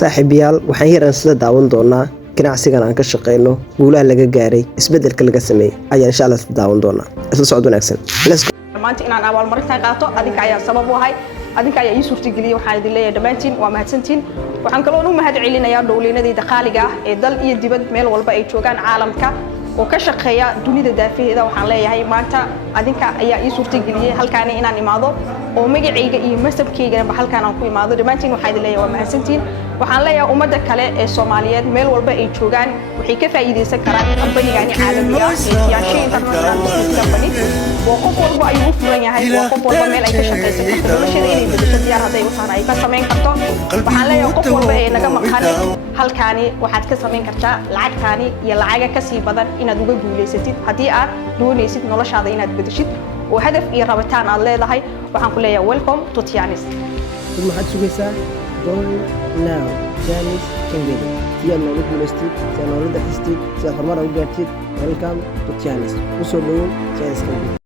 saaxiibayaal waxaan yaraan sida daawan doonaa ganacsigan aan ka shaqeyno guulaha laga gaaray isbedelka laga sameeyay ayaan insha Allah daawan doonaa isla socod wanaagsan maanta inaan abaalmarinta qaato adinka ayaa sabab u ahay adinka ayaa ii suurtageliyay waxaan idin leeyahay dhamaantiin waa mahadsantiin waxaan kaloo u mahad celinayaa dowladnimada qaaliga ah ee dal iyo dibad meel walba ay joogaan caalamka oo ka shaqeeya dunida daafaheeda waxaan leeyahay maanta adinka ayaa ii suurtageliyay halkaan inaan imaado oo magacayga iyo masabkayga halkaan aan ku imaado dhamaantiin waxaan idin leeyahay waa mahadsantiin waxaan leeyahay ummadda kale ee Soomaaliyeed meel walba ay joogaan waxay ka faa'iideysan karaan kambanigani caalamiga ah ee Tianchi International Company oo qof walba ay u furan yahay oo qof walba meel ay ka shaqeysan karto nolosheeda inay bedesho diyaar haday u tahay ay ka sameyn karto waxaan leeyahay qof walba ee naga maqan halkaani waxaad ka sameyn kartaa lacagtaani iyo lacaga ka sii badan inaad uga guuleysatid hadii aad doonaysid noloshaada inaad bedeshid oo hadaf iyo rabitaan aad leedahay waxaan ku leeyahay welcome to Tianis maxaad sugaysaa join now Tianis Kingdom si aad noogu guuleystid si aad noola dhexistid si aad horumar u gaartid welcome to Tianis usoo dhawow Tianis Kingdom